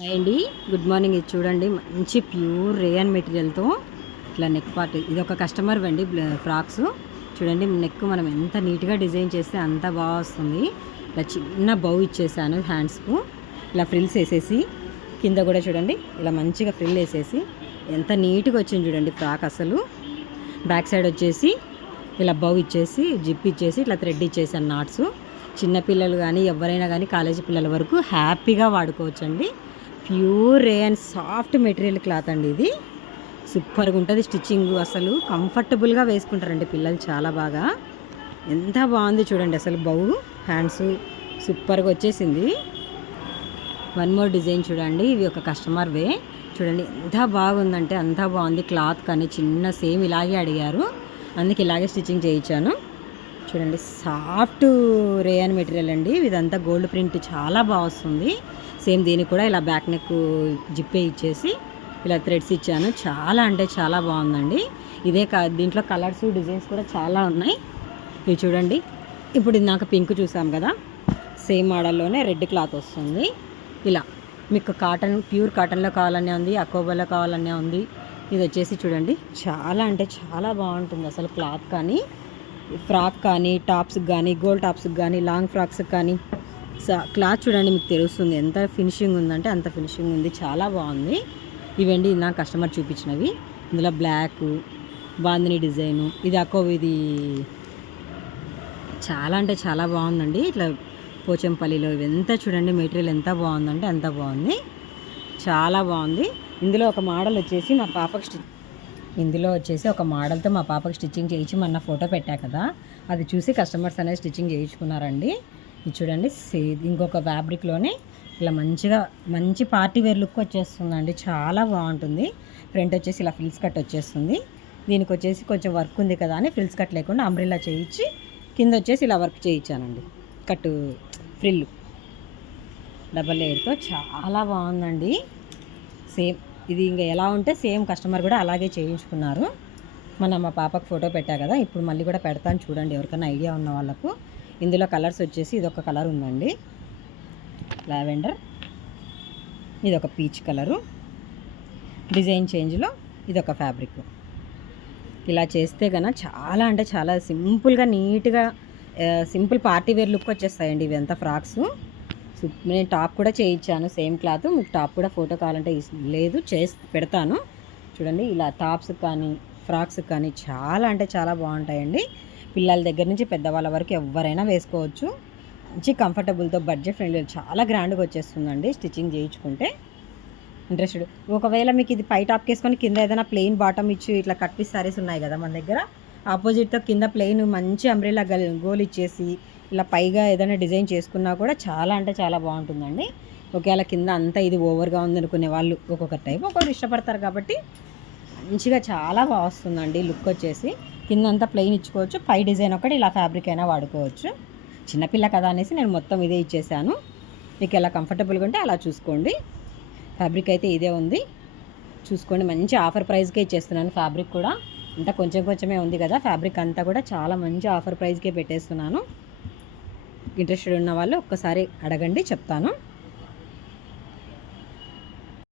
Hi అండి, good morning. ఇది చూడండి, మంచి ప్యూర్ రేయన్ మెటీరియల్తో ఇట్లా నెక్ పార్ట్. ఇది ఒక కస్టమర్ అండి. ఫ్రాక్స్ చూడండి, నెక్ మనం ఎంత నీట్గా డిజైన్ చేస్తే అంత బాగా వస్తుంది. ఇలా చిన్న బౌ ఇచ్చేసాను హ్యాండ్స్కు. ఇలా ఫ్రిల్స్ వేసేసి కింద కూడా చూడండి ఇలా మంచిగా ఫ్రిల్ వేసేసి ఎంత నీట్గా వచ్చింది చూడండి ఫ్రాక్. అసలు బ్యాక్ సైడ్ వచ్చేసి ఇలా బౌ ఇచ్చేసి జిప్ ఇచ్చేసి ఇట్లా థ్రెడ్ ఇచ్చేసాను నాట్స్. చిన్నపిల్లలు కానీ ఎవరైనా కానీ కాలేజీ పిల్లల వరకు హ్యాపీగా వాడుకోవచ్చండి. Pure rayon soft material cloth అండి. ఇది సూపర్గా ఉంటుంది. స్టిచ్చింగ్ అసలు కంఫర్టబుల్గా వేసుకుంటారండి పిల్లలు చాలా బాగా. ఎంత బాగుంది చూడండి అసలు. బౌ హ్యాండ్స్ సూపర్గా వచ్చేసింది. వన్ మోర్ డిజైన్ చూడండి. ఇవి ఒక కస్టమర్ వే చూడండి, ఎంత బాగుందంటే అంత బాగుంది. క్లాత్ కానీ చిన్న సేమ్ ఇలాగే అడిగారు, అందుకే ఇలాగే స్టిచ్చింగ్ చేయించాను. చూడండి, సాఫ్ట్ రేయన్ మెటీరియల్ అండి. ఇదంతా గోల్డ్ ప్రింట్ చాలా బాగా వస్తుంది. సేమ్ దీనికి కూడా ఇలా బ్యాక్ నెక్ జిప్పే ఇచ్చేసి ఇలా థ్రెడ్స్ ఇచ్చాను. చాలా అంటే చాలా బాగుందండి. ఇదే దీంట్లో కలర్స్ డిజైన్స్ కూడా చాలా ఉన్నాయి. ఇవి చూడండి, ఇప్పుడు ఇది నాకు పింక్ చూసాం కదా, సేమ్ మోడల్లోనే రెడ్ క్లాత్ వస్తుంది. ఇలా మీకు కాటన్, ప్యూర్ కాటన్లో కావాలనే ఉంది, అకోబాలో కావాలనే ఉంది. ఇది వచ్చేసి చూడండి, చాలా అంటే చాలా బాగుంటుంది అసలు. క్లాత్ కానీ ఫ్రాక్ కానీ టాప్స్కి కానీ గోల్డ్ టాప్స్కి కానీ లాంగ్ ఫ్రాక్స్కి కానీ క్లాత్ చూడండి, మీకు తెలుస్తుంది ఎంత ఫినిషింగ్ ఉందంటే అంత ఫినిషింగ్ ఉంది. చాలా బాగుంది. ఇవండి నా కస్టమర్ చూపించినవి. ఇందులో బ్లాక్ బాందిని డిజైను, ఇది ఇది చాలా అంటే చాలా బాగుందండి. ఇట్లా పోచంపల్లిలో ఇవి ఎంత చూడండి మెటీరియల్ ఎంత బాగుందంటే అంత బాగుంది. చాలా బాగుంది. ఇందులో ఒక మోడల్ వచ్చేసి మా పాపకి ఒక మోడల్తో మా పాపకి స్టిచ్చింగ్ చేయించి మొన్న ఫోటో పెట్టా కదా, అది చూసి కస్టమర్స్ అనేది స్టిచ్చింగ్ చేయించుకున్నారండి. ఇది చూడండి, ఇంకొక ఫ్యాబ్రిక్లోనే ఇలా మంచి పార్టీ వేర్ లుక్ వచ్చేస్తుందండి. చాలా బాగుంటుంది. ఫ్రంట్ వచ్చేసి ఇలా ఫ్రిల్స్ కట్ వచ్చేస్తుంది. దీనికి వచ్చేసి కొంచెం వర్క్ ఉంది కదా అని ఫ్రిల్స్ కట్ లేకుండా అంబ్రెల్లా చేయించి కింద వచ్చేసి ఇలా వర్క్ చేయించానండి. కట్టు ఫ్రిల్ డబల్ లేయర్తో చాలా బాగుందండి. సేమ్ ఇది ఇంకా ఎలా ఉంటే సేమ్ కస్టమర్ కూడా అలాగే చేయించుకున్నారు. మా పాపకు ఫోటో పెట్టా కదా, ఇప్పుడు మళ్ళీ కూడా పెడతాను చూడండి ఎవరికైనా ఐడియా ఉన్న వాళ్ళకు. ఇందులో కలర్స్ వచ్చేసి ఇదొక కలర్ ఉందండి, లావెండర్. ఇదొక పీచ్ కలరు. డిజైన్ చేంజ్లో ఇదొక ఫ్యాబ్రిక్. ఇలా చేస్తే కన్నా చాలా అంటే చాలా సింపుల్గా నీట్గా సింపుల్ పార్టీ వేర్ లుక్ వచ్చేస్తాయండి ఇవి అంతా ఫ్రాక్స్. నేను టాప్ కూడా చేయించాను సేమ్ క్లాత్. మీకు టాప్ కూడా ఫోటో కావాలంటే లేదు పెడతాను చూడండి. ఇలా టాప్స్ కానీ ఫ్రాక్స్ కానీ చాలా అంటే చాలా బాగుంటాయండి. పిల్లల దగ్గర నుంచి పెద్దవాళ్ళ వరకు ఎవరైనా వేసుకోవచ్చు. మంచి కంఫర్టబుల్తో బడ్జెట్ ఫ్రెండ్లీ చాలా గ్రాండ్గా వచ్చేస్తుందండి స్టిచ్చింగ్ చేయించుకుంటే. ఇంట్రెస్టెడ్ ఒకవేళ మీకు ఇది పై టాప్ వేసుకొని కింద ఏదైనా ప్లెయిన్ బాటమ్ ఇచ్చి ఇట్లా కట్ పీస్ సారీస్ ఉన్నాయి కదా మన దగ్గర, ఆపోజిట్తో కింద ప్లెయిన్ మంచి అంబ్రెల్లా గోల్ ఇచ్చేసి ఇలా పైగా ఏదైనా డిజైన్ చేసుకున్నా కూడా చాలా అంటే చాలా బాగుంటుందండి. ఒకవేళ కింద అంతా ఇది ఓవర్గా ఉందనుకునే వాళ్ళు ఒక్కొక్క టైప్ ఒక్కొక్కరు ఇష్టపడతారు కాబట్టి మంచిగా చాలా బాగా వస్తుందండి లుక్ వచ్చేసి. కింద అంతా ప్లెయిన్ ఇచ్చుకోవచ్చు, పై డిజైన్ ఒకటి ఇలా ఫ్యాబ్రిక్ అయినా వాడుకోవచ్చు. చిన్నపిల్ల కదా అనేసి నేను మొత్తం ఇదే ఇచ్చేసాను. మీకు ఎలా కంఫర్టబుల్గా ఉంటే అలా చూసుకోండి. ఫ్యాబ్రిక్ అయితే ఇదే ఉంది చూసుకోండి. మంచి ఆఫర్ ప్రైస్కే ఇచ్చేస్తున్నాను. ఫ్యాబ్రిక్ కూడా అంతా కొంచెం కొంచెమే ఉంది కదా, ఫ్యాబ్రిక్ అంతా కూడా చాలా మంచి ఆఫర్ ప్రైస్కే పెట్టేస్తున్నాను. ఇంట్రెస్టెడ్ ఉన్న వాళ్ళు ఒక్కసారి అడగండి, చెప్తాను.